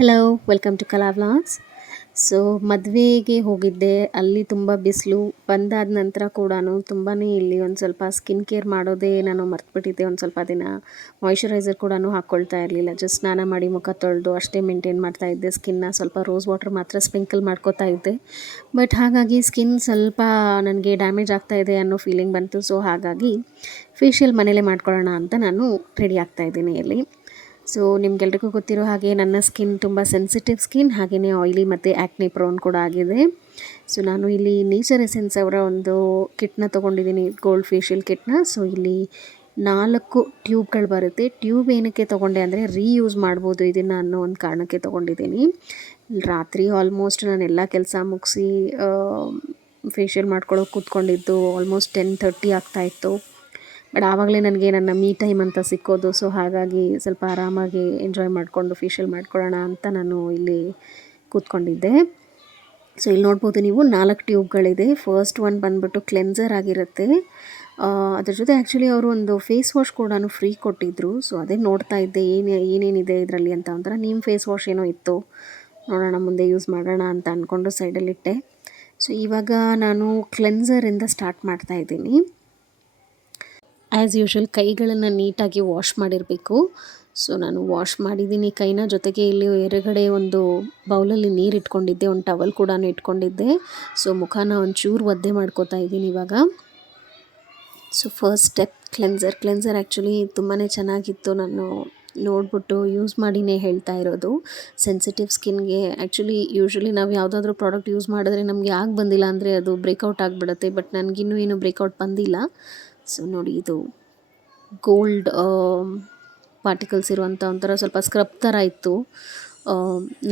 Hello, welcome to ಕಲಾ vlogs. So ಮದುವೆಗೆ ಹೋಗಿದ್ದೆ, ಅಲ್ಲಿ ತುಂಬ ಬಿಸಿಲು. ಬಂದಾದ ನಂತರ ಕೂಡ ತುಂಬಾ ಇಲ್ಲಿ ಒಂದು ಸ್ವಲ್ಪ ಸ್ಕಿನ್ ಕೇರ್ ಮಾಡೋದೇ ನಾನು ಮರ್ತುಬಿಟ್ಟಿದ್ದೆ. ಒಂದು ಸ್ವಲ್ಪ ದಿನ ಮಾಯಿಶ್ಚರೈಸರ್ ಕೂಡ ಹಾಕ್ಕೊಳ್ತಾ ಇರಲಿಲ್ಲ. ಜಸ್ಟ್ ಸ್ನಾನ ಮಾಡಿ ಮುಖ ತೊಳೆದು ಅಷ್ಟೇ ಮೇಂಟೈನ್ ಮಾಡ್ತಾ ಇದ್ದೆ ಸ್ಕಿನ್ನ. ಸ್ವಲ್ಪ ರೋಸ್ ವಾಟರ್ ಮಾತ್ರ ಸ್ಪ್ರಿಂಕಲ್ ಮಾಡ್ಕೋತಾ ಇದ್ದೆ. ಬಟ್ ಹಾಗಾಗಿ ಸ್ಕಿನ್ ಸ್ವಲ್ಪ ನನಗೆ ಡ್ಯಾಮೇಜ್ ಆಗ್ತಾ ಇದೆ ಅನ್ನೋ ಫೀಲಿಂಗ್ ಬಂತು. ಸೊ ಹಾಗಾಗಿ ಫೇಶಿಯಲ್ ಮನೇಲೇ ಮಾಡ್ಕೊಳ್ಳೋಣ ಅಂತ ನಾನು ರೆಡಿ ಆಗ್ತಾ ಇದ್ದೀನಿ ಇಲ್ಲಿ. ಸೊ ನಿಮ್ಗೆಲ್ರಿಗೂ ಗೊತ್ತಿರೋ ಹಾಗೆ ನನ್ನ ಸ್ಕಿನ್ ತುಂಬ ಸೆನ್ಸಿಟಿವ್ ಸ್ಕಿನ್, ಹಾಗೆಯೇ ಆಯಿಲಿ ಮತ್ತು ಆ್ಯಕ್ನೆ ಪ್ರೋನ್ ಕೂಡ ಆಗಿದೆ. ಸೊ ನಾನು ಇಲ್ಲಿ ನೇಚರ್ ಎಸೆನ್ಸ್ ಅವರ ಒಂದು ಕಿಟ್ನ ತೊಗೊಂಡಿದ್ದೀನಿ, ಗೋಲ್ಡ್ ಫೇಶಿಯಲ್ ಕಿಟ್ನ. ಸೊ ಇಲ್ಲಿ 4 ಟ್ಯೂಬ್ಗಳು ಬರುತ್ತೆ. ಟ್ಯೂಬ್ ಏನಕ್ಕೆ ತೊಗೊಂಡೆ ಅಂದರೆ ರೀಯೂಸ್ ಮಾಡ್ಬೋದು ಇದನ್ನು ಅನ್ನೋ ಒಂದು ಕಾರಣಕ್ಕೆ ತೊಗೊಂಡಿದ್ದೀನಿ. ರಾತ್ರಿ ಆಲ್ಮೋಸ್ಟ್ ನಾನೆಲ್ಲ ಕೆಲಸ ಮುಗಿಸಿ ಫೇಶಿಯಲ್ ಮಾಡ್ಕೊಳ್ಳೋಕೆ ಕೂತ್ಕೊಂಡಿದ್ದು ಆಲ್ಮೋಸ್ಟ್ 10:30 ಆಗ್ತಾಯಿತ್ತು. ಬಟ್ ಆವಾಗಲೇ ನನಗೆ ನನ್ನ ಮೀ ಟೈಮ್ ಅಂತ ಸಿಕ್ಕೋದು. ಸೊ ಹಾಗಾಗಿ ಸ್ವಲ್ಪ ಆರಾಮಾಗಿ ಎಂಜಾಯ್ ಮಾಡಿಕೊಂಡು ಫೇಶಿಯಲ್ ಮಾಡ್ಕೊಳ್ಳೋಣ ಅಂತ ನಾನು ಇಲ್ಲಿ ಕೂತ್ಕೊಂಡಿದ್ದೆ. ಸೊ ಇಲ್ಲಿ ನೋಡ್ಬೋದು ನೀವು 4 ಟ್ಯೂಬ್ಗಳಿದೆ. ಫಸ್ಟ್ ಒನ್ ಬಂದ್ಬಿಟ್ಟು ಕ್ಲೆನ್ಸರ್ ಆಗಿರುತ್ತೆ. ಅದ್ರ ಜೊತೆ ಆ್ಯಕ್ಚುಲಿ ಅವರು ಒಂದು ಫೇಸ್ ವಾಶ್ ಕೂಡ ಫ್ರೀ ಕೊಟ್ಟಿದ್ದರು. ಸೊ ಅದೇ ನೋಡ್ತಾ ಇದ್ದೆ ಏನೇನಿದೆ ಇದರಲ್ಲಿ ಅಂತ. ಒಂಥರ ನೀಮ್ ಫೇಸ್ ವಾಶ್ ಏನೋ ಇತ್ತು, ನೋಡೋಣ ಮುಂದೆ ಯೂಸ್ ಮಾಡೋಣ ಅಂತ ಅಂದ್ಕೊಂಡು ಸೈಡಲ್ಲಿಟ್ಟೆ. ಸೊ ಇವಾಗ ನಾನು ಕ್ಲೆನ್ಸರಿಂದ ಸ್ಟಾರ್ಟ್ ಮಾಡ್ತಾ ಇದ್ದೀನಿ. ಆ್ಯಸ್ ಯೂಶ್ವಲ್ ಕೈಗಳನ್ನು ನೀಟಾಗಿ ವಾಶ್ ಮಾಡಿರಬೇಕು. ಸೊ ನಾನು ವಾಶ್ ಮಾಡಿದ್ದೀನಿ ಕೈನ. ಜೊತೆಗೆ ಇಲ್ಲಿ ಹೊರಗಡೆ ಒಂದು ಬೌಲಲ್ಲಿ ನೀರು ಇಟ್ಕೊಂಡಿದ್ದೆ, ಒಂದು ಟವಲ್ ಕೂಡ ಇಟ್ಕೊಂಡಿದ್ದೆ. ಸೊ ಮುಖನ ಒಂಚೂರು ಒದ್ದೆ ಮಾಡ್ಕೋತಾ ಇದ್ದೀನಿ ಇವಾಗ. So first step cleanser actually ತುಂಬಾ ಚೆನ್ನಾಗಿತ್ತು. ನಾನು ನೋಡ್ಬಿಟ್ಟು ಯೂಸ್ ಮಾಡಿನೇ ಹೇಳ್ತಾ ಇರೋದು. ಸೆನ್ಸಿಟಿವ್ ಸ್ಕಿನ್ಗೆ ಆ್ಯಕ್ಚುಲಿ ಯೂಶ್ವಲಿ ನಾವು ಯಾವುದಾದ್ರೂ ಪ್ರಾಡಕ್ಟ್ ಯೂಸ್ ಮಾಡಿದ್ರೆ ನಮಗೆ ಬಂದಿಲ್ಲ ಅಂದರೆ ಅದು ಬ್ರೇಕೌಟ್ ಆಗಿಬಿಡುತ್ತೆ. ಬಟ್ ನನಗಿನ್ನೂ ಏನು ಬ್ರೇಕೌಟ್ ಬಂದಿಲ್ಲ. ಸೊ ನೋಡಿ, ಇದು ಗೋಲ್ಡ್ ಪಾರ್ಟಿಕಲ್ಸ್ ಇರುವಂಥ ಒಂಥರ ಸ್ವಲ್ಪ ಸ್ಕ್ರಬ್ ಥರ ಇತ್ತು.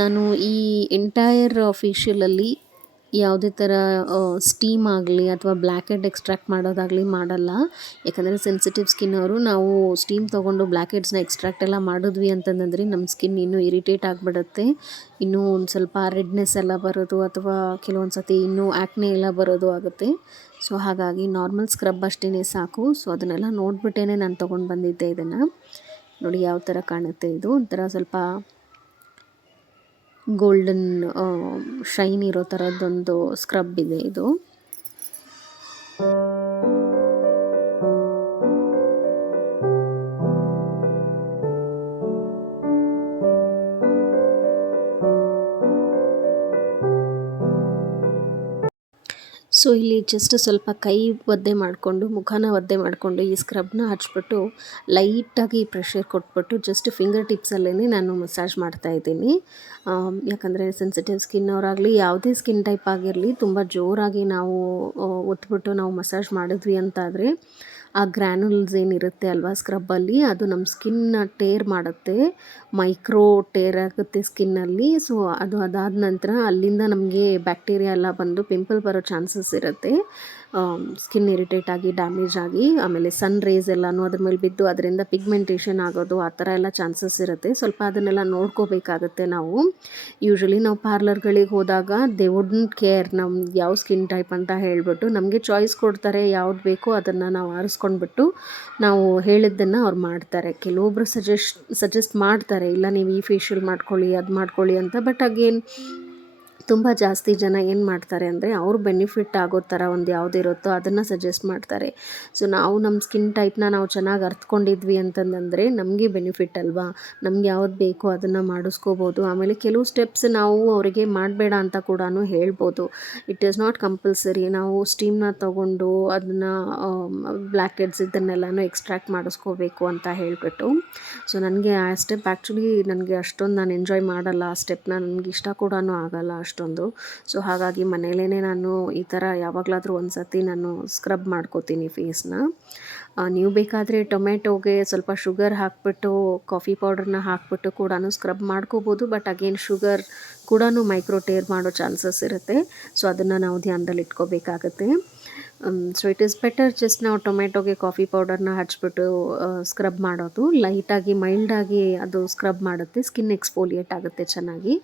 ನಾನು ಈ ಎಂಟೈರ್ ಫೇಶಿಯಲಲ್ಲಿ ಯಾವುದೇ ಥರ ಸ್ಟೀಮ್ ಆಗಲಿ ಅಥವಾ ಬ್ಲ್ಯಾಕ್ ಹೆಡ್ ಎಕ್ಸ್ಟ್ರಾಕ್ಟ್ ಮಾಡೋದಾಗಲಿ ಮಾಡಲ್ಲ. ಯಾಕಂದರೆ ಸೆನ್ಸಿಟಿವ್ ಸ್ಕಿನ್ ಅವರು ನಾವು ಸ್ಟೀಮ್ ತೊಗೊಂಡು ಬ್ಲ್ಯಾಕ್ ಹೆಡ್ಸ್ನ ಎಕ್ಸ್ಟ್ರಾಕ್ಟ್ ಎಲ್ಲ ಮಾಡಿದ್ವಿ ಅಂತಂದರೆ ನಮ್ಮ ಸ್ಕಿನ್ ಇನ್ನೂ ಇರಿಟೇಟ್ ಆಗಿಬಿಡುತ್ತೆ. ಇನ್ನೂ ಒಂದು ಸ್ವಲ್ಪ ರೆಡ್ನೆಸ್ ಎಲ್ಲ ಬರೋದು ಅಥವಾ ಕೆಲವೊಂದು ಸತಿ ಇನ್ನೂ ಆ್ಯಕ್ನೆ ಎಲ್ಲ ಬರೋದು ಆಗುತ್ತೆ. ಸೊ ಹಾಗಾಗಿ ನಾರ್ಮಲ್ ಸ್ಕ್ರಬ್ ಅಷ್ಟೇ ಸಾಕು. ಸೊ ಅದನ್ನೆಲ್ಲ ನೋಡಿಬಿಟ್ಟೇ ನಾನು ತೊಗೊಂಡು ಬಂದಿದ್ದೆ ಇದನ್ನು. ನೋಡಿ ಯಾವ ಥರ ಕಾಣುತ್ತೆ ಇದು. ಒಂಥರ ಸ್ವಲ್ಪ ಗೋಲ್ಡನ್ ಶೈನ್ ಇರೋ ಥರದ್ದೊಂದು ಸ್ಕ್ರಬ್ ಇದೆ ಇದು. ಸೊ ಇಲ್ಲಿ ಜಸ್ಟ್ ಸ್ವಲ್ಪ ಕೈ ಒದ್ದೆ ಮಾಡಿಕೊಂಡು, ಮುಖನ ಒದ್ದೆ ಮಾಡಿಕೊಂಡು ಈ ಸ್ಕ್ರಬ್ನ ಹಚ್ಬಿಟ್ಟು ಲೈಟಾಗಿ ಪ್ರೆಷರ್ ಕೊಟ್ಬಿಟ್ಟು ಜಸ್ಟ್ ಫಿಂಗರ್ ಟಿಪ್ಸಲ್ಲೇ ನಾನು ಮಸಾಜ್ ಮಾಡ್ತಾಯಿದ್ದೀನಿ. ಯಾಕಂದರೆ ಸೆನ್ಸಿಟಿವ್ ಸ್ಕಿನ್ ಅವರಾಗಲಿ ಯಾವುದೇ ಸ್ಕಿನ್ ಟೈಪ್ ಆಗಿರಲಿ ತುಂಬ ಜೋರಾಗಿ ನಾವು ಒತ್ಬಿಟ್ಟು ನಾವು ಮಸಾಜ್ ಮಾಡಿದ್ವಿ ಅಂತಾದರೆ ಆ ಗ್ರ್ಯಾನುಲ್ಸ್ ಏನಿರುತ್ತೆ ಅಲ್ವಾ ಸ್ಕ್ರಬ್ಬಲ್ಲಿ, ಅದು ನಮ್ಮ ಸ್ಕಿನ್ನ ಟೇರ್ ಮಾಡುತ್ತೆ, ಮೈಕ್ರೋ ಟೇರ್ ಆಗುತ್ತೆ ಸ್ಕಿನ್ನಲ್ಲಿ. ಸೊ ಅದಾದ ನಂತರ ಅಲ್ಲಿಂದ ನಮಗೆ ಬ್ಯಾಕ್ಟೀರಿಯಾ ಎಲ್ಲ ಬಂದು ಪಿಂಪಲ್ ಬರೋ ಚಾನ್ಸಸ್ ಇರುತ್ತೆ. ಸ್ಕಿನ್ ಇರಿಟೇಟ್ ಆಗಿ ಡ್ಯಾಮೇಜ್ ಆಗಿ ಆಮೇಲೆ ಸನ್ ರೇಸ್ ಎಲ್ಲನೂ ಅದ್ರ ಮೇಲೆ ಬಿದ್ದು ಅದರಿಂದ ಪಿಗ್ಮೆಂಟೇಷನ್ ಆಗೋದು ಆ ಥರ ಎಲ್ಲ ಚಾನ್ಸಸ್ ಇರುತ್ತೆ. ಸ್ವಲ್ಪ ಅದನ್ನೆಲ್ಲ ನೋಡ್ಕೋಬೇಕಾಗುತ್ತೆ ನಾವು. ಯೂಶ್ವಲಿ ನಾವು ಪಾರ್ಲರ್ಗಳಿಗೆ ಹೋದಾಗ ದೇ ವುಡ್ಂಟ್ ಕೇರ್ ನಮ್ಗೆ ಯಾವ ಸ್ಕಿನ್ ಟೈಪ್ ಅಂತ ಹೇಳಿಬಿಟ್ಟು ನಮಗೆ ಚಾಯ್ಸ್ ಕೊಡ್ತಾರೆ. ಯಾವ್ದು ಬೇಕೋ ಅದನ್ನು ನಾವು ಆರಿಸ್ಕೊಂಡ್ಬಿಟ್ಟು ನಾವು ಹೇಳಿದ್ದನ್ನು ಅವ್ರು ಮಾಡ್ತಾರೆ. ಕೆಲವೊಬ್ಬರು ಸಜೆಸ್ಟ್ ಮಾಡ್ತಾರೆ, ಇಲ್ಲ ನೀವು ಈ ಫೇಶಿಯಲ್ ಮಾಡ್ಕೊಳ್ಳಿ ಅದು ಮಾಡ್ಕೊಳ್ಳಿ ಅಂತ. ಬಟ್ ಅಗೇನ್ ತುಂಬ ಜಾಸ್ತಿ ಜನ ಏನು ಮಾಡ್ತಾರೆ ಅಂದರೆ ಅವ್ರು ಬೆನಿಫಿಟ್ ಆಗೋ ಥರ ಒಂದು ಯಾವುದಿರುತ್ತೋ ಅದನ್ನು ಸಜೆಸ್ಟ್ ಮಾಡ್ತಾರೆ. ಸೊ ನಾವು ನಮ್ಮ ಸ್ಕಿನ್ ಟೈಪ್ನ ನಾವು ಚೆನ್ನಾಗಿ ಅರ್ಥಕೊಂಡಿದ್ವಿ ಅಂತಂದರೆ ನಮಗೆ ಬೆನಿಫಿಟ್ ಅಲ್ವಾ. ನಮ್ಗೆ ಯಾವ್ದು ಬೇಕೋ ಅದನ್ನು ಮಾಡಿಸ್ಕೋಬೋದು. ಆಮೇಲೆ ಕೆಲವು ಸ್ಟೆಪ್ಸ್ ನಾವು ಅವರಿಗೆ ಮಾಡಬೇಡ ಅಂತ ಕೂಡ ಹೇಳ್ಬೋದು. It is not compulsory. ನಾವು ಸ್ಟೀಮ್ನ ತೊಗೊಂಡು ಅದನ್ನು ಬ್ಲ್ಯಾಕ್ ಹೆಡ್ಸ್ ಇದನ್ನೆಲ್ಲನೂ ಎಕ್ಸ್ಟ್ರಾಕ್ಟ್ ಮಾಡಿಸ್ಕೋಬೇಕು ಅಂತ ಹೇಳಿಬಿಟ್ಟು. ಸೊ ನನಗೆ ಆ ಸ್ಟೆಪ್ ಆ್ಯಕ್ಚುಲಿ ನನಗೆ ಅಷ್ಟೊಂದು ನಾನು ಎಂಜಾಯ್ ಮಾಡಲ್ಲ. ಆ ಸ್ಟೆಪ್ನ ನನಗೆ ಇಷ್ಟ ಕೂಡ ಆಗಲ್ಲ ಅಷ್ಟೊಂದು. ಸೊ ಹಾಗಾಗಿ ಮನೇಲೇ ನಾನು ಈ ಥರ ಯಾವಾಗಲಾದರೂ ಒಂದು ಸತಿ ನಾನು ಸ್ಕ್ರಬ್ ಮಾಡ್ಕೋತೀನಿ ಫೇಸ್ನ. ನೀವು ಬೇಕಾದರೆ ಟೊಮೆಟೊಗೆ ಸ್ವಲ್ಪ ಶುಗರ್ ಹಾಕಿಬಿಟ್ಟು ಕಾಫಿ ಪೌಡರ್ನ ಹಾಕಿಬಿಟ್ಟು ಕೂಡ ಸ್ಕ್ರಬ್ ಮಾಡ್ಕೋಬೋದು. ಬಟ್ ಅಗೇನ್ ಶುಗರ್ ಕೂಡ ಮೈಕ್ರೋ ಟೇರ್ ಮಾಡೋ ಚಾನ್ಸಸ್ ಇರುತ್ತೆ. ಸೊ ಅದನ್ನು ನಾವು ಧ್ಯಾನದಲ್ಲಿ ಇಟ್ಕೋಬೇಕಾಗತ್ತೆ. So it is better just ನಾವು ಟೊಮೆಟೊಗೆ ಕಾಫಿ ಪೌಡರ್ನ ಹಚ್ಬಿಟ್ಟು ಸ್ಕ್ರಬ್ ಮಾಡೋದು. ಲೈಟಾಗಿ ಮೈಲ್ಡಾಗಿ ಅದು ಸ್ಕ್ರಬ್ ಮಾಡುತ್ತೆ, ಸ್ಕಿನ್ ಎಕ್ಸ್ಫೋಲಿಯೇಟ್ ಆಗುತ್ತೆ ಚೆನ್ನಾಗಿ.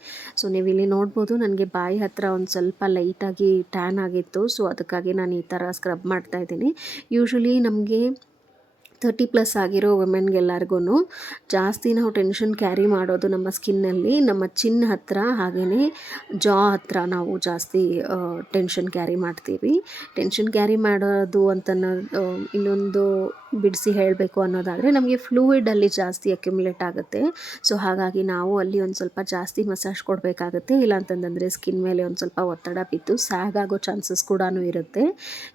ಸೊ ನೀವು ಇಲ್ಲಿ ನೋಡ್ಬೋದು ನನಗೆ ಬಾಯಿ ಹತ್ತಿರ ಒಂದು ಸ್ವಲ್ಪ ಲೈಟಾಗಿ ಟ್ಯಾನ್ ಆಗಿತ್ತು. ಸೊ ಅದಕ್ಕಾಗಿ ನಾನು ಈ ಥರ ಸ್ಕ್ರಬ್ ಮಾಡ್ತಾಯಿದ್ದೀನಿ. ಯೂಶ್ವಲಿ ನಮಗೆ 30+ ಆಗಿರೋ ವುಮೆನ್ಗೆಲ್ಲರಿಗೂ ಜಾಸ್ತಿ ನಾವು ಟೆನ್ಷನ್ ಕ್ಯಾರಿ ಮಾಡೋದು ನಮ್ಮ ಸ್ಕಿನ್ನಲ್ಲಿ, ನಮ್ಮ ಚಿನ್ನ ಹತ್ತಿರ ಹಾಗೆಯೇ ಜಾ ಹತ್ತಿರ ನಾವು ಜಾಸ್ತಿ ಟೆನ್ಷನ್ ಕ್ಯಾರಿ ಮಾಡ್ತೀವಿ. ಟೆನ್ಷನ್ ಕ್ಯಾರಿ ಮಾಡೋದು ಇನ್ನೊಂದು ಬಿಡಿಸಿ ಹೇಳಬೇಕು ಅನ್ನೋದಾದರೆ, ನಮಗೆ ಫ್ಲೂಯಿಡ್ ಅಲ್ಲಿ ಜಾಸ್ತಿ ಅಕ್ಯುಮುಲೇಟ್ ಆಗುತ್ತೆ. ಸೊ ಹಾಗಾಗಿ ನಾವು ಅಲ್ಲಿ ಒಂದು ಸ್ವಲ್ಪ ಜಾಸ್ತಿ ಮಸಾಜ್ ಕೊಡಬೇಕಾಗುತ್ತೆ. ಇಲ್ಲ ಅಂತಂದರೆ ಸ್ಕಿನ್ ಮೇಲೆ ಒಂದು ಸ್ವಲ್ಪ ಒತ್ತಡ ಬಿದ್ದು ಸ್ಯಾಗ್ ಆಗೋ ಚಾನ್ಸಸ್ ಕೂಡ ಇರುತ್ತೆ.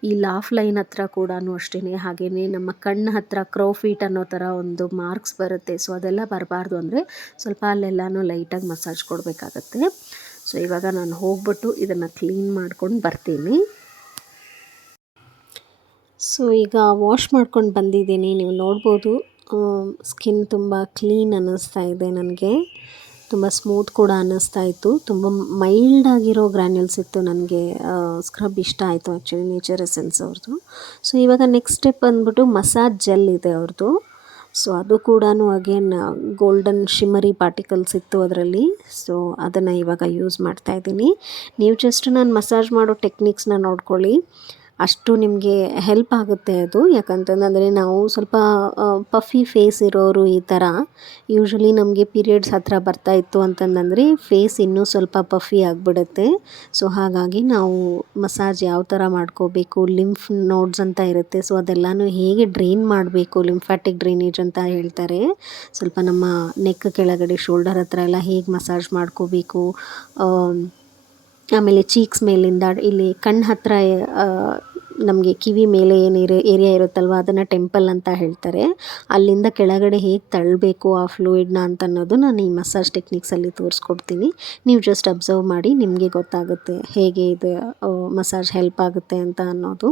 ಈ ಲಾಫ್ ಲೈನ್ ಹತ್ರ ಕೂಡ ಅಷ್ಟೇ, ಹಾಗೆಯೇ ನಮ್ಮ ಕಣ್ಣು ಹತ್ರ ಕ್ರೋ ಫೀಟ್ ಅನ್ನೋ ಥರ ಒಂದು ಮಾರ್ಕ್ಸ್ ಬರುತ್ತೆ. ಸೊ ಅದೆಲ್ಲ ಬರಬಾರ್ದು ಅಂದರೆ ಸ್ವಲ್ಪ ಅಲ್ಲೆಲ್ಲನೂ ಲೈಟಾಗಿ ಮಸಾಜ್ ಕೊಡಬೇಕಾಗತ್ತೆ. ಸೊ ಇವಾಗ ನಾನು ಹೋಗ್ಬಿಟ್ಟು ಇದನ್ನು ಕ್ಲೀನ್ ಮಾಡ್ಕೊಂಡು ಬರ್ತೀನಿ. ಸೊ ಈಗ ವಾಶ್ ಮಾಡ್ಕೊಂಡು ಬಂದಿದ್ದೀನಿ. ನೀವು ನೋಡ್ಬೋದು ಸ್ಕಿನ್ ತುಂಬ ಕ್ಲೀನ್ ಅನ್ನಿಸ್ತಾ ಇದೆ ನನಗೆ, ತುಂಬ ಸ್ಮೂತ್ ಕೂಡ ಅನ್ನಿಸ್ತಾ ಇತ್ತು. ತುಂಬ ಮೈಲ್ಡ್ ಆಗಿರೋ ಗ್ರ್ಯಾನ್ಯೂಲ್ಸ್ ಇತ್ತು. ನನಗೆ ಸ್ಕ್ರಬ್ ಇಷ್ಟ ಆಯಿತು ಆ್ಯಕ್ಚುಲಿ, ನೇಚರ್ ಎಸೆನ್ಸ್ ಅವ್ರದ್ದು. ಸೊ ಇವಾಗ ನೆಕ್ಸ್ಟ್ ಸ್ಟೆಪ್ ಬಂದ್ಬಿಟ್ಟು ಮಸಾಜ್ ಜೆಲ್ ಇದೆ ಅವ್ರದ್ದು. ಸೊ ಅದು ಕೂಡ ಅಗೇನ್ ಗೋಲ್ಡನ್ ಶಿಮರಿ ಪಾರ್ಟಿಕಲ್ಸ್ ಇತ್ತು ಅದರಲ್ಲಿ. ಸೊ ಅದನ್ನು ಇವಾಗ ಯೂಸ್ ಮಾಡ್ತಾಯಿದ್ದೀನಿ. ನೀವು ಜಸ್ಟ್ ನಾನು ಮಸಾಜ್ ಮಾಡೋ ಟೆಕ್ನಿಕ್ಸ್ನ ನೋಡ್ಕೊಳ್ಳಿ, ಅಷ್ಟು ನಿಮಗೆ ಹೆಲ್ಪ್ ಆಗುತ್ತೆ ಅದು. ಯಾಕಂತಂದರೆ ನಾವು ಸ್ವಲ್ಪ ಪಫಿ ಫೇಸ್ ಇರೋರು ಈ ಥರ ಯೂಶ್ವಲಿ ನಮಗೆ ಪೀರಿಯಡ್ಸ್ ಹತ್ತಿರ ಬರ್ತಾಯಿತ್ತು ಅಂತಂದರೆ ಫೇಸ್ ಇನ್ನೂ ಸ್ವಲ್ಪ ಪಫಿ ಆಗಿಬಿಡುತ್ತೆ. ಸೊ ಹಾಗಾಗಿ ನಾವು ಮಸಾಜ್ ಯಾವ ಥರ ಮಾಡ್ಕೋಬೇಕು, ಲಿಂಫ್ ನೋಡ್ಸ್ ಅಂತ ಇರುತ್ತೆ. ಸೊ ಅದೆಲ್ಲನೂ ಹೇಗೆ ಡ್ರೈನ್ ಮಾಡಬೇಕು, ಲಿಂಫ್ಯಾಟಿಕ್ ಡ್ರೈನೇಜ್ ಅಂತ ಹೇಳ್ತಾರೆ. ಸ್ವಲ್ಪ ನಮ್ಮ ನೆಕ್ ಕೆಳಗಡೆ ಶೋಲ್ಡರ್ ಹತ್ರ ಎಲ್ಲ ಹೇಗೆ ಮಸಾಜ್ ಮಾಡ್ಕೋಬೇಕು, ಆಮೇಲೆ ಚೀಕ್ಸ್ ಮೇಲಿಂದ ಇಲ್ಲಿ ಕಣ್ಣು ಹತ್ತಿರ ನಮಗೆ ಕಿವಿ ಮೇಲೆ ಏನು ಏರಿಯಾ ಇರುತ್ತಲ್ವ ಅದನ್ನು ಟೆಂಪಲ್ ಅಂತ ಹೇಳ್ತಾರೆ. ಅಲ್ಲಿಂದ ಕೆಳಗಡೆ ಹೇಗೆ ತಳ್ಳಬೇಕು ಆ ಫ್ಲೂಯಿಡ್ನ ಅಂತ ಅನ್ನೋದು ನಾನು ಈ ಮಸಾಜ್ ಟೆಕ್ನಿಕ್ಸಲ್ಲಿ ತೋರಿಸ್ಕೊಡ್ತೀನಿ. ನೀವು ಜಸ್ಟ್ ಅಬ್ಸರ್ವ್ ಮಾಡಿ, ನಿಮಗೆ ಗೊತ್ತಾಗುತ್ತೆ ಹೇಗೆ ಇದು ಮಸಾಜ್ ಹೆಲ್ಪ್ ಆಗುತ್ತೆ ಅಂತ ಅನ್ನೋದು.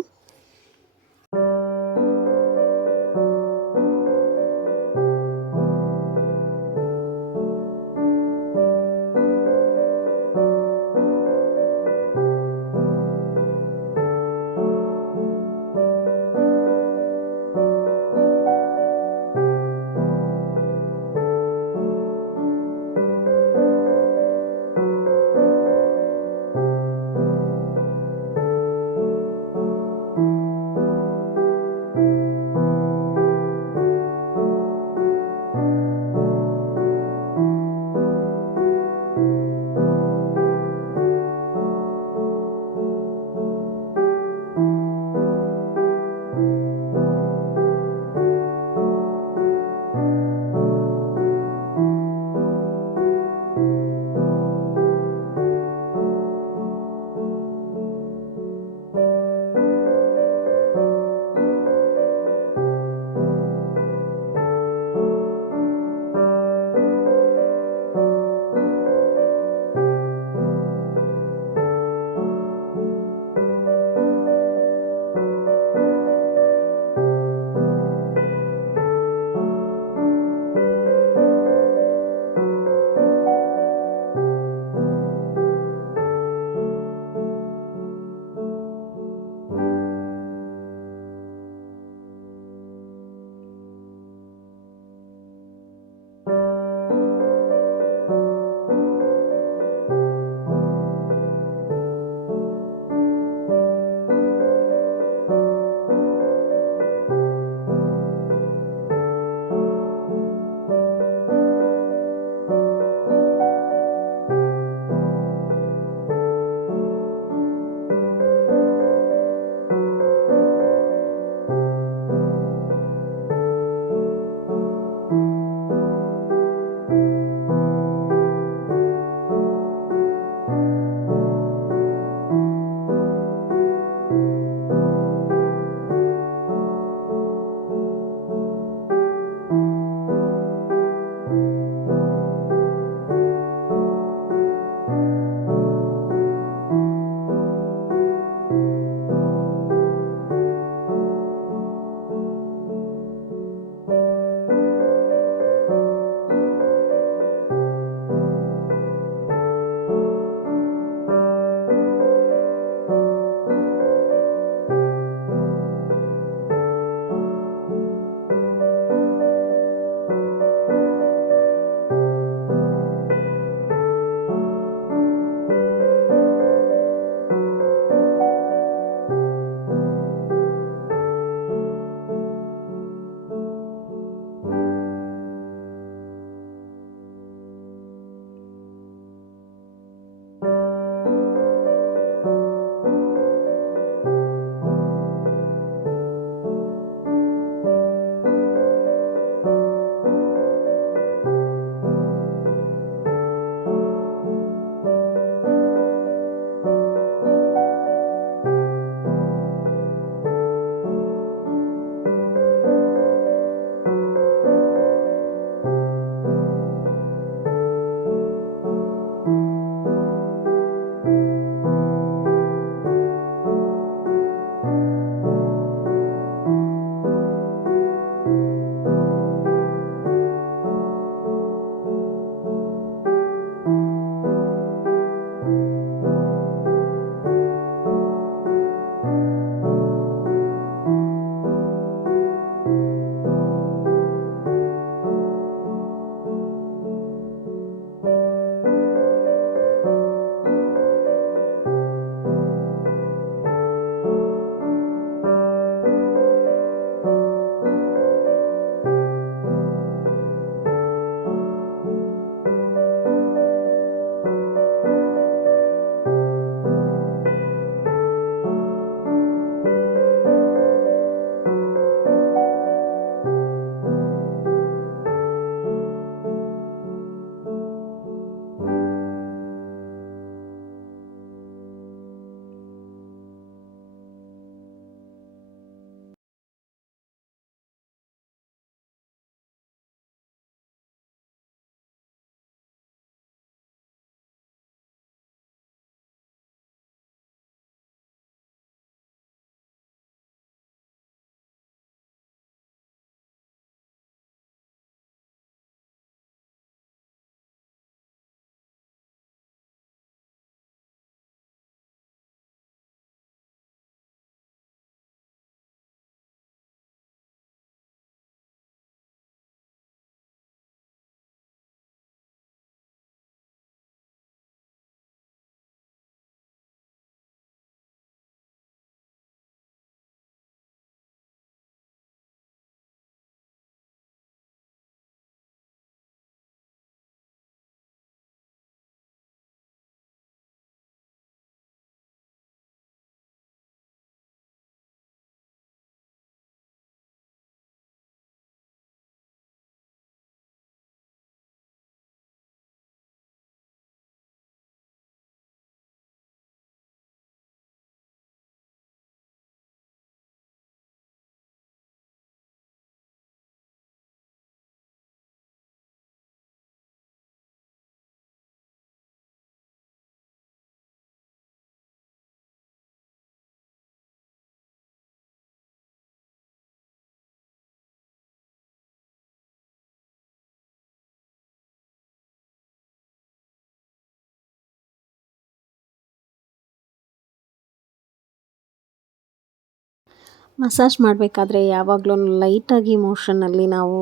ಮಸಾಜ್ ಮಾಡಬೇಕಾದ್ರೆ ಯಾವಾಗಲೂ ಲೈಟಾಗಿ ಮೋಷನಲ್ಲಿ ನಾವು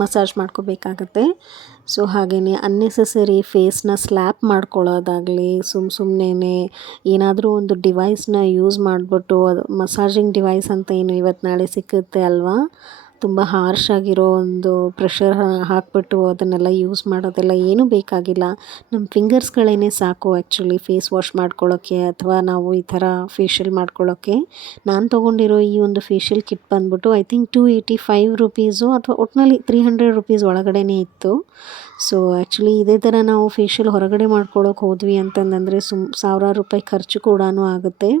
ಮಸಾಜ್ ಮಾಡ್ಕೋಬೇಕಾಗತ್ತೆ. ಸೊ ಹಾಗೆಯೇ ಅನ್ನೆಸೆಸರಿ ಫೇಸ್ನ ಸ್ಲ್ಯಾಪ್ ಮಾಡ್ಕೊಳ್ಳೋದಾಗಲಿ, ಸುಮ್ಮನೆ ಏನಾದರೂ ಒಂದು ಡಿವೈಸ್ನ ಯೂಸ್ ಮಾಡಿಬಿಟ್ಟು, ಅದು ಮಸಾಜಿಂಗ್ ಡಿವೈಸ್ ಅಂತ ಏನು ಇವತ್ತು ನಾಳೆ ಸಿಕ್ಕುತ್ತೆ ಅಲ್ವಾ, ತುಂಬ ಹಾರ್ಶ್ ಆಗಿರೋ ಒಂದು ಪ್ರೆಷರ್ ಹಾಕಿಬಿಟ್ಟು ಅದನ್ನೆಲ್ಲ ಯೂಸ್ ಮಾಡೋದೆಲ್ಲ ಏನೂ ಬೇಕಾಗಿಲ್ಲ. ನಮ್ಮ ಫಿಂಗರ್ಸ್ಗಳೇ ಸಾಕು ಆ್ಯಕ್ಚುಲಿ ಫೇಸ್ ವಾಶ್ ಮಾಡ್ಕೊಳ್ಳೋಕ್ಕೆ ಅಥವಾ ನಾವು ಈ ಥರ ಫೇಶಿಯಲ್ ಮಾಡ್ಕೊಳ್ಳೋಕ್ಕೆ. ನಾನು ತೊಗೊಂಡಿರೋ ಈ ಒಂದು ಫೇಶಿಯಲ್ ಕಿಟ್ ಬಂದ್ಬಿಟ್ಟು ಐ ಥಿಂಕ್ 285 ರುಪೀಸು ಅಥವಾ ಒಟ್ಟಿನಲ್ಲಿ 300 ರುಪೀಸ್ ಒಳಗಡೆನೇ ಇತ್ತು. ಸೊ ಆ್ಯಕ್ಚುಲಿ ಇದೇ ಥರ ನಾವು ಫೇಶಿಯಲ್ ಹೊರಗಡೆ ಮಾಡ್ಕೊಳ್ಳೋಕೆ ಹೋದ್ವಿ ಅಂತಂದರೆ ಸಾವಿರಾರು ರೂಪಾಯಿ ಖರ್ಚು ಕೂಡ ಆಗುತ್ತೆ.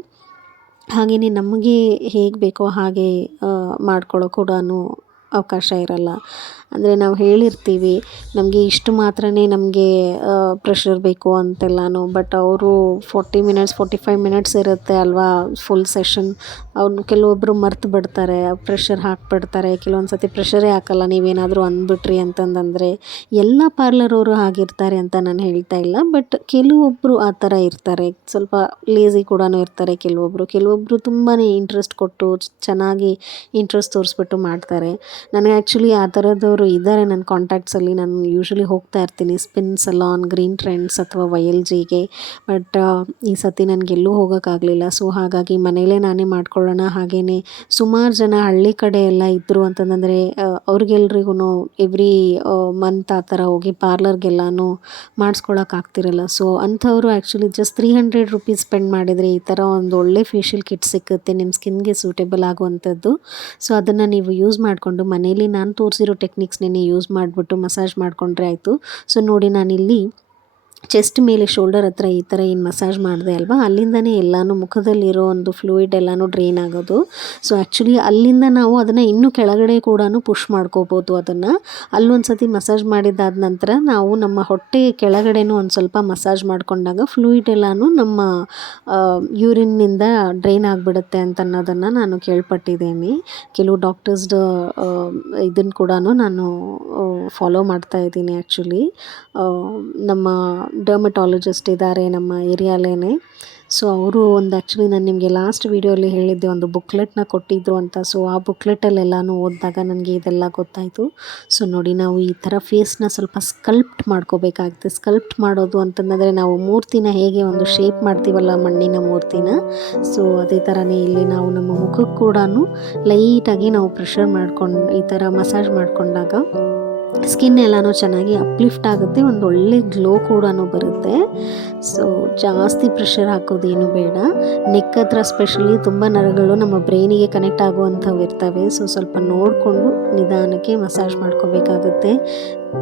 ಹಾಗೆಯೇ ನಮಗೆ ಹೇಗೆ ಬೇಕೋ ಹಾಗೆ ಮಾಡ್ಕೊಳ್ಳೋ ಕೂಡ ಅವಕಾಶ ಇರಲ್ಲ. ಅಂದರೆ ನಾವು ಹೇಳಿರ್ತೀವಿ ನಮಗೆ ಇಷ್ಟು ಮಾತ್ರನೇ ನಮಗೆ ಪ್ರೆಷರ್ ಬೇಕು ಅಂತೆಲ್ಲನೂ, ಬಟ್ ಅವರು 40 ಮಿನಿಟ್ಸ್ 45 ಮಿನಿಟ್ಸ್ ಇರುತ್ತೆ ಅಲ್ವಾ ಫುಲ್ ಸೆಷನ್. ಅವ್ರು ಕೆಲವೊಬ್ಬರು ಮರ್ತು ಬಿಡ್ತಾರೆ, ಪ್ರೆಷರ್ ಹಾಕಿಬಿಡ್ತಾರೆ, ಕೆಲವೊಂದು ಸತಿ ಪ್ರೆಷರೇ ಹಾಕಲ್ಲ ನೀವೇನಾದರೂ ಅಂದ್ಬಿಟ್ರಿ ಅಂತಂದರೆ. ಎಲ್ಲ ಪಾರ್ಲರವರು ಹಾಗಿರ್ತಾರೆ ಅಂತ ನಾನು ಹೇಳ್ತಾ ಇಲ್ಲ, ಬಟ್ ಕೆಲವೊಬ್ಬರು ಆ ಥರ ಇರ್ತಾರೆ, ಸ್ವಲ್ಪ ಲೇಝಿ ಕೂಡ ಇರ್ತಾರೆ ಕೆಲವೊಬ್ಬರು ತುಂಬಾ ಇಂಟ್ರೆಸ್ಟ್ ಕೊಟ್ಟು ಚೆನ್ನಾಗಿ ಇಂಟ್ರೆಸ್ಟ್ ತೋರಿಸ್ಬಿಟ್ಟು ಮಾಡ್ತಾರೆ. ನನಗೆ ಆ್ಯಕ್ಚುಲಿ ಆ ಥರದವರು ಇದ್ದಾರೆ ನನ್ನ ಕಾಂಟ್ಯಾಕ್ಟ್ಸಲ್ಲಿ. ನಾನು ಯೂಶ್ವಲಿ ಹೋಗ್ತಾ ಇರ್ತೀನಿ ಸ್ಪಿನ್ ಸಲಾನ್, ಗ್ರೀನ್ ಟ್ರೆಂಡ್ಸ್ ಅಥವಾ YLGಗೆ. ಬಟ್ ಈ ಸತಿ ನನಗೆಲ್ಲೂ ಹೋಗೋಕ್ಕಾಗಲಿಲ್ಲ. ಸೊ ಹಾಗಾಗಿ ಮನೇಲೇ ನಾನೇ ಮಾಡ್ಕೊಳ್ಳೋಣ. ಹಾಗೆಯೇ ಸುಮಾರು ಜನ ಹಳ್ಳಿ ಕಡೆ ಎಲ್ಲ ಇದ್ದರು ಅಂತಂದರೆ ಅವ್ರಿಗೆಲ್ರಿಗೂ ಎವ್ರಿ ಮಂತ್ ಆ ಥರ ಹೋಗಿ ಪಾರ್ಲರ್ಗೆಲ್ಲನೂ ಮಾಡಿಸ್ಕೊಳಕ್ಕಾಗ್ತಿರಲ್ಲ. ಸೊ ಅಂಥವರು ಆ್ಯಕ್ಚುಲಿ ಜಸ್ಟ್ 300 ರುಪೀಸ್ ಸ್ಪೆಂಡ್ ಮಾಡಿದರೆ ಈ ಥರ ಒಂದು ಒಳ್ಳೆ ಫೇಶಿಯಲ್ ಕಿಟ್ ಸಿಕ್ಕುತ್ತೆ ನಿಮ್ಮ ಸ್ಕಿನ್ಗೆ ಸೂಟೇಬಲ್ ಆಗುವಂಥದ್ದು. ಸೊ ಅದನ್ನು ನೀವು ಯೂಸ್ ಮಾಡಿಕೊಂಡು ಮನೇಲಿ ನಾನು ತೋರಿಸಿರೋ ಟೆಕ್ನಿಕ್ಸ್ನೇ ಯೂಸ್ ಮಾಡಿಬಿಟ್ಟು ಮಸಾಜ್ ಮಾಡಿಕೊಂಡ್ರೆ ಆಯಿತು. ಸೊ ನೋಡಿ ನಾನಿಲ್ಲಿ ಚೆಸ್ಟ್ ಮೇಲೆ ಶೋಲ್ಡರ್ ಹತ್ರ ಈ ಥರ ಏನು ಮಸಾಜ್ ಮಾಡಿದೆ ಅಲ್ವಾ, ಅಲ್ಲಿಂದನೇ ಎಲ್ಲನೂ ಮುಖದಲ್ಲಿರೋ ಒಂದು ಫ್ಲೂಯಿಡ್ ಎಲ್ಲನೂ ಡ್ರೈನ್ ಆಗೋದು. ಸೊ ಆ್ಯಕ್ಚುಲಿ ಅಲ್ಲಿಂದ ನಾವು ಅದನ್ನು ಇನ್ನೂ ಕೆಳಗಡೆ ಕೂಡ ಪುಷ್ ಮಾಡ್ಕೋಬೋದು. ಅದನ್ನು ಅಲ್ಲೊಂದು ಸತಿ ಮಸಾಜ್ ಮಾಡಿದ್ದಾದ ನಂತರ ನಾವು ನಮ್ಮ ಹೊಟ್ಟೆ ಕೆಳಗಡೆನೂ ಒಂದು ಸ್ವಲ್ಪ ಮಸಾಜ್ ಮಾಡಿಕೊಂಡಾಗ ಫ್ಲೂಯಿಡ್ ಎಲ್ಲನೂ ನಮ್ಮ ಯೂರಿನ್ನಿಂದ ಡ್ರೈನ್ ಆಗಿಬಿಡುತ್ತೆ ಅಂತ ಅನ್ನೋದನ್ನು ನಾನು ಕೇಳ್ಪಟ್ಟಿದ್ದೀನಿ. ಕೆಲವು ಡಾಕ್ಟರ್ಸ್ದು ಇದನ್ನು ಕೂಡ ನಾನು ಫಾಲೋ ಮಾಡ್ತಾ ಇದ್ದೀನಿ ಆ್ಯಕ್ಚುಲಿ. ನಮ್ಮ ಡರ್ಮಟಾಲಜಿಸ್ಟ್ ಇದ್ದಾರೆ ನಮ್ಮ ಏರಿಯಾಲೇನೆ. ಸೊ ಅವರು ಒಂದು ಆ್ಯಕ್ಚುಲಿ ನಾನು ನಿಮಗೆ ಲಾಸ್ಟ್ ವೀಡಿಯೋಲಿ ಹೇಳಿದ್ದೆ ಒಂದು ಬುಕ್ಲೆಟ್ನ ಕೊಟ್ಟಿದ್ದರು ಅಂತ. ಸೊ ಆ ಬುಕ್ಲೆಟಲ್ಲೆಲ್ಲನೂ ಓದಿದಾಗ ನನಗೆ ಇದೆಲ್ಲ ಗೊತ್ತಾಯಿತು. ಸೊ ನೋಡಿ ನಾವು ಈ ಥರ ಫೇಸ್ನ ಸ್ವಲ್ಪ ಸ್ಕಲ್ಪ್ಟ್ ಮಾಡ್ಕೋಬೇಕಾಗುತ್ತೆ. ಸ್ಕಲ್ಪ್ಟ್ ಮಾಡೋದು ಅಂತಂದರೆ ನಾವು ಮೂರ್ತಿನ ಹೇಗೆ ಒಂದು ಶೇಪ್ ಮಾಡ್ತೀವಲ್ಲ ಮಣ್ಣಿನ ಮೂರ್ತಿನ, ಸೊ ಅದೇ ಥರನೇ ಇಲ್ಲಿ ನಾವು ನಮ್ಮ ಮುಖಕ್ಕೆ ಕೂಡ ಲೈಟಾಗಿ ನಾವು ಪ್ರೆಷರ್ ಮಾಡ್ಕೊಂಡು ಈ ಥರ ಮಸಾಜ್ ಮಾಡಿಕೊಂಡಾಗ ಸ್ಕಿನ್ ಎಲ್ಲನೂ ಚೆನ್ನಾಗಿ ಅಪ್ಲಿಫ್ಟ್ ಆಗುತ್ತೆ, ಒಂದು ಒಳ್ಳೆ ಗ್ಲೋ ಕೂಡ ಬರುತ್ತೆ. ಸೊ ಜಾಸ್ತಿ ಪ್ರೆಷರ್ ಹಾಕೋದೇನು ಬೇಡ. ನೆಕ್ ಹತ್ರ ಸ್ಪೆಷಲಿ ತುಂಬ ನರಗಳು ನಮ್ಮ ಬ್ರೈನಿಗೆ ಕನೆಕ್ಟ್ ಆಗುವಂಥವು ಇರ್ತವೆ. ಸೊ ಸ್ವಲ್ಪ ನೋಡಿಕೊಂಡು ನಿಧಾನಕ್ಕೆ ಮಸಾಜ್ ಮಾಡ್ಕೋಬೇಕಾಗುತ್ತೆ.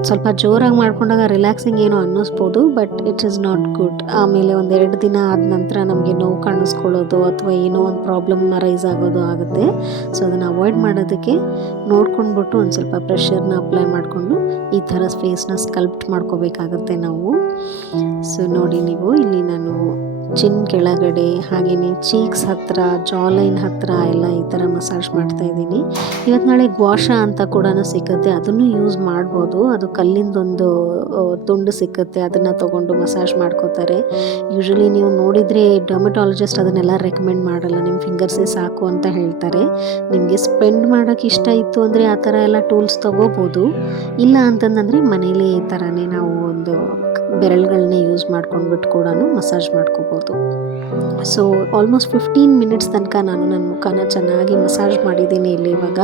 ಸ್ವಲ್ಪ ಜೋರಾಗಿ ಮಾಡ್ಕೊಂಡಾಗ ರಿಲ್ಯಾಕ್ಸಿಂಗ್ ಏನೋ ಅನ್ನಿಸ್ಬೋದು, but it is not good. ಆಮೇಲೆ 1-2 ದಿನ ಆದ ನಂತರ ನಮಗೆ ನೋವು ಕಾಣಿಸ್ಕೊಳ್ಳೋದು ಅಥವಾ ಏನೋ ಒಂದು ಪ್ರಾಬ್ಲಮ್ ರೈಸ್ ಆಗೋದು ಆಗುತ್ತೆ. ಸೊ ಅದನ್ನು ಅವಾಯ್ಡ್ ಮಾಡೋದಕ್ಕೆ ನೋಡ್ಕೊಂಡ್ಬಿಟ್ಟು ಒಂದು ಸ್ವಲ್ಪ ಪ್ರೆಷರ್ನ ಅಪ್ಲೈ ಮಾಡಿಕೊಂಡು ಈ ಥರ ಫೇಸ್ನ ಸ್ಕಲ್ಪ್ಟ್ ಮಾಡ್ಕೋಬೇಕಾಗುತ್ತೆ ನಾವು. ಸೊ ನೋಡಿ ನೀವು ಇಲ್ಲಿ ನಾನು ಚಿನ್ ಕೆಳಗಡೆ ಹಾಗೆಯೇ ಚೀಕ್ಸ್ ಹತ್ತಿರ, ಜಾಲೈನ್ ಹತ್ತಿರ ಎಲ್ಲ ಈ ಥರ ಮಸಾಜ್ ಮಾಡ್ತಾಯಿದ್ದೀನಿ. ಇವತ್ತು ನಾಳೆ ಗ್ವಾಷಾ ಅಂತ ಕೂಡ ಸಿಗುತ್ತೆ, ಅದನ್ನು ಯೂಸ್ ಮಾಡ್ಬೋದು. ಅದು ಕಲ್ಲಿಂದೊಂದು ತುಂಡು ಸಿಕ್ಕುತ್ತೆ, ಅದನ್ನು ತೊಗೊಂಡು ಮಸಾಜ್ ಮಾಡ್ಕೋತಾರೆ. ಯೂಶ್ವಲಿ ನೀವು ನೋಡಿದರೆ ಡರ್ಮಟಾಲಜಿಸ್ಟ್ ಅದನ್ನೆಲ್ಲ ರೆಕಮೆಂಡ್ ಮಾಡಲ್ಲ, ನಿಮ್ಮ ಫಿಂಗರ್ಸೇ ಸಾಕು ಅಂತ ಹೇಳ್ತಾರೆ. ನಿಮಗೆ ಸ್ಪೆಂಡ್ ಮಾಡೋಕ್ಕೆ ಇಷ್ಟ ಇತ್ತು ಅಂದರೆ ಆ ಥರ ಎಲ್ಲ ಟೂಲ್ಸ್ ತೊಗೋಬೋದು. ಇಲ್ಲ ಅಂತಂದರೆ ಮನೇಲಿ ಈ ಥರನೇ ನಾವು ಒಂದು ಬೆರಳುಗಳನ್ನೇ ಯೂಸ್ ಮಾಡ್ಕೊಂಡ್ಬಿಟ್ಟು ಕೂಡ ಮಸಾಜ್ ಮಾಡ್ಕೋಬೋದು. ಸೊ ಆಲ್ಮೋಸ್ಟ್ 15 ಮಿನಿಟ್ಸ್ ತನಕ ನಾನು ನನ್ನ ಮುಖನ ಚೆನ್ನಾಗಿ ಮಸಾಜ್ ಮಾಡಿದ್ದೀನಿ ಇಲ್ಲಿ. ಇವಾಗ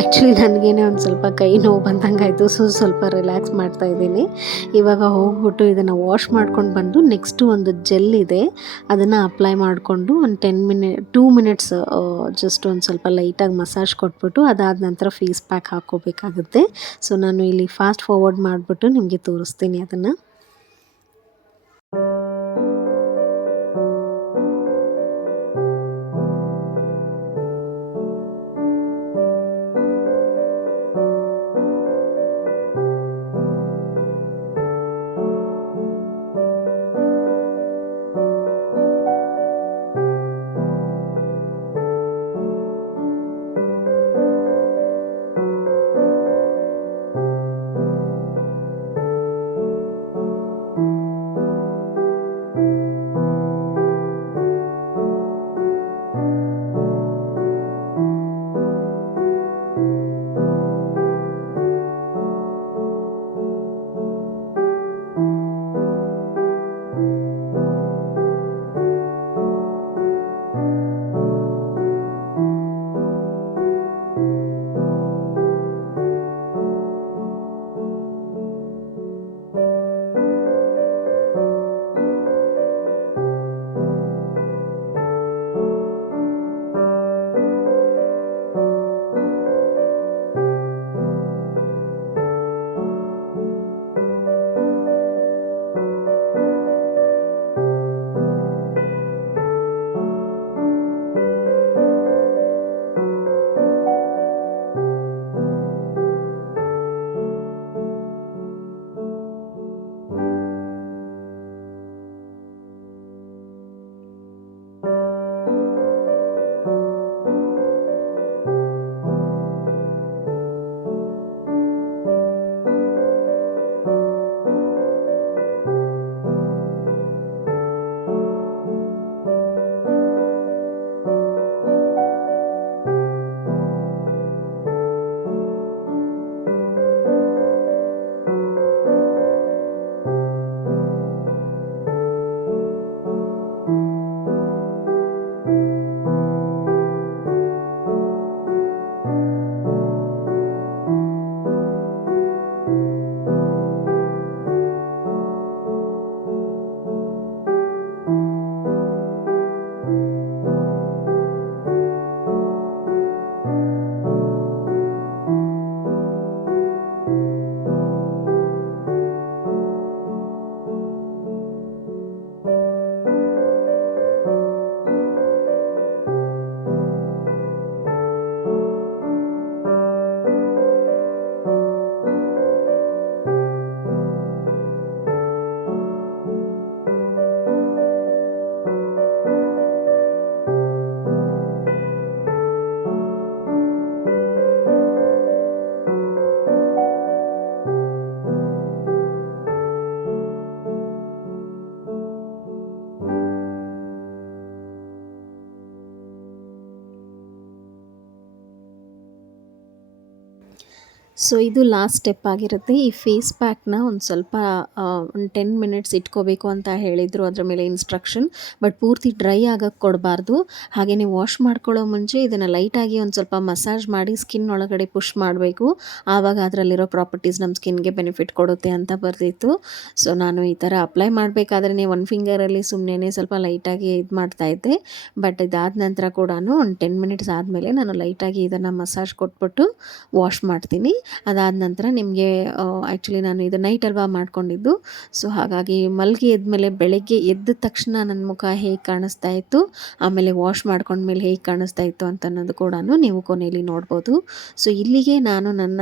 ಆ್ಯಕ್ಚುಲಿ ನನಗೇನೆ ಒಂದು ಸ್ವಲ್ಪ ಕೈ ನೋವು ಬಂದಂಗಾಯಿತು. ಸೊ ಸ್ವಲ್ಪ ರಿಲ್ಯಾಕ್ಸ್ ಮಾಡ್ತಾಯಿದ್ದೀನಿ. ಇವಾಗ ಹೋಗ್ಬಿಟ್ಟು ಇದನ್ನು ವಾಶ್ ಮಾಡ್ಕೊಂಡು ಬಂದು ನೆಕ್ಸ್ಟು ಒಂದು ಜೆಲ್ ಇದೆ, ಅದನ್ನು ಅಪ್ಲೈ ಮಾಡಿಕೊಂಡು ಒಂದು 2 ಮಿನಿಟ್ಸ್ ಜಸ್ಟ್ ಒಂದು ಸ್ವಲ್ಪ ಲೈಟಾಗಿ ಮಸಾಜ್ ಕೊಟ್ಬಿಟ್ಟು ಅದಾದ ನಂತರ ಫೇಸ್ ಪ್ಯಾಕ್ ಹಾಕ್ಕೋಬೇಕಾಗುತ್ತೆ. ಸೊ ನಾನು ಇಲ್ಲಿ ಫಾಸ್ಟ್ ಫಾರ್ವರ್ಡ್ ಮಾಡಿಬಿಟ್ಟು ನಿಮಗೆ ತೋರಿಸ್ತೀನಿ ಅದನ್ನು. ಸೊ ಇದು ಲಾಸ್ಟ್ ಸ್ಟೆಪ್ ಆಗಿರುತ್ತೆ. ಈ ಫೇಸ್ ಪ್ಯಾಕ್ನ ಒಂದು ಸ್ವಲ್ಪ ಒಂದು 10 ಮಿನಿಟ್ಸ್ ಇಟ್ಕೋಬೇಕು ಅಂತ ಹೇಳಿದರು ಅದರ ಮೇಲೆ ಇನ್ಸ್ಟ್ರಕ್ಷನ್. ಬಟ್ ಪೂರ್ತಿ ಡ್ರೈ ಆಗಕ್ಕೆ ಕೊಡಬಾರ್ದು. ಹಾಗೆ ನೀವು ವಾಶ್ ಮಾಡ್ಕೊಳ್ಳೋ ಮುಂಚೆ ಇದನ್ನು ಲೈಟಾಗಿ ಒಂದು ಸ್ವಲ್ಪ ಮಸಾಜ್ ಮಾಡಿ ಸ್ಕಿನ್ ಒಳಗಡೆ ಪುಷ್ ಮಾಡಬೇಕು. ಆವಾಗ ಅದರಲ್ಲಿರೋ ಪ್ರಾಪರ್ಟೀಸ್ ನಮ್ಮ ಸ್ಕಿನ್ಗೆ ಬೆನಿಫಿಟ್ ಕೊಡುತ್ತೆ ಅಂತ ಬರ್ತಿತ್ತು. ಸೊ ನಾನು ಈ ಥರ ಅಪ್ಲೈ ಮಾಡಬೇಕಾದ್ರೆ ಒಂದು ಫಿಂಗರಲ್ಲಿ ಸುಮ್ಮನೆ ಸ್ವಲ್ಪ ಲೈಟಾಗಿ ಇದು ಮಾಡ್ತಾಯಿದ್ದೆ. ಬಟ್ ಇದಾದ ನಂತರ ಕೂಡ ಒಂದು 10 ಮಿನಿಟ್ಸ್ ಆದಮೇಲೆ ನಾನು ಲೈಟಾಗಿ ಇದನ್ನು ಮಸಾಜ್ ಕೊಟ್ಬಿಟ್ಟು ವಾಶ್ ಮಾಡ್ತೀನಿ. ಅದಾದ ನಂತರ ನಿಮಗೆ ಆ್ಯಕ್ಚುಲಿ ನಾನು ಇದು ನೈಟ್ ಅಲ್ವಾ ಮಾಡ್ಕೊಂಡಿದ್ದು. ಸೊ ಹಾಗಾಗಿ ಮಲಗಿ ಎದ್ಮೇಲೆ ಬೆಳಗ್ಗೆ ಎದ್ದ ತಕ್ಷಣ ನನ್ನ ಮುಖ ಹೇಗೆ ಕಾಣಿಸ್ತಾ ಇತ್ತು, ಆಮೇಲೆ ವಾಶ್ ಮಾಡ್ಕೊಂಡ್ಮೇಲೆ ಹೇಗೆ ಕಾಣಿಸ್ತಾ ಇತ್ತು ಅಂತ ಅನ್ನೋದು ಕೂಡ ನೀವು ಕೊನೆಯಲ್ಲಿ ನೋಡ್ಬೋದು. ಸೊ ಇಲ್ಲಿಗೆ ನಾನು ನನ್ನ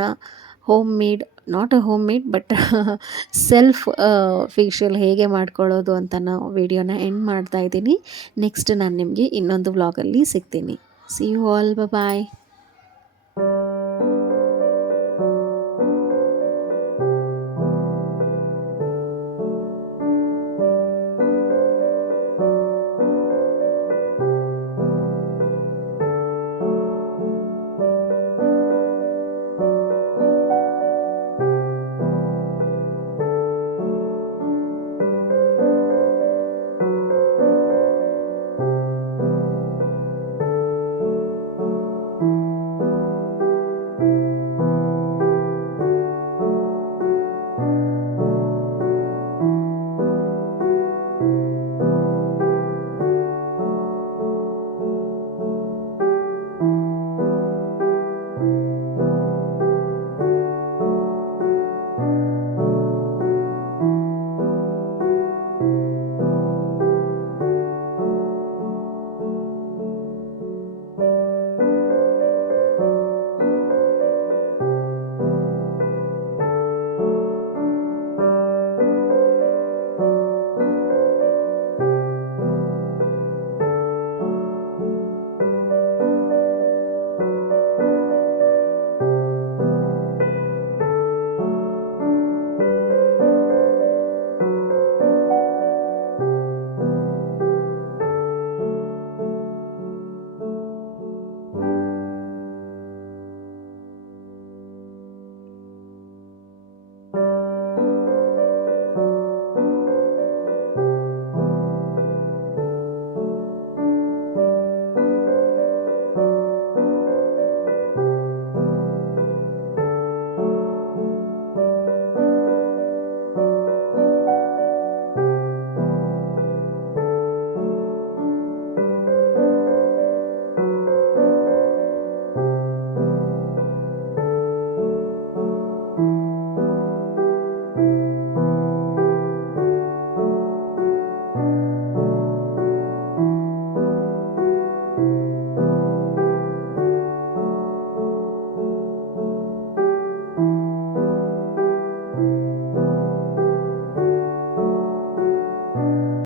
home made, not a home made but self facial ಹೇಗೆ ಮಾಡ್ಕೊಳ್ಳೋದು ಅಂತ ನಾವು ವಿಡಿಯೋನ ಎಂಡ್ ಮಾಡ್ತಾ ಇದ್ದೀನಿ. ನೆಕ್ಸ್ಟ್ ನಾನು ನಿಮಗೆ ಇನ್ನೊಂದು ವ್ಲಾಗಲ್ಲಿ ಸಿಗ್ತೀನಿ. See you all, bye.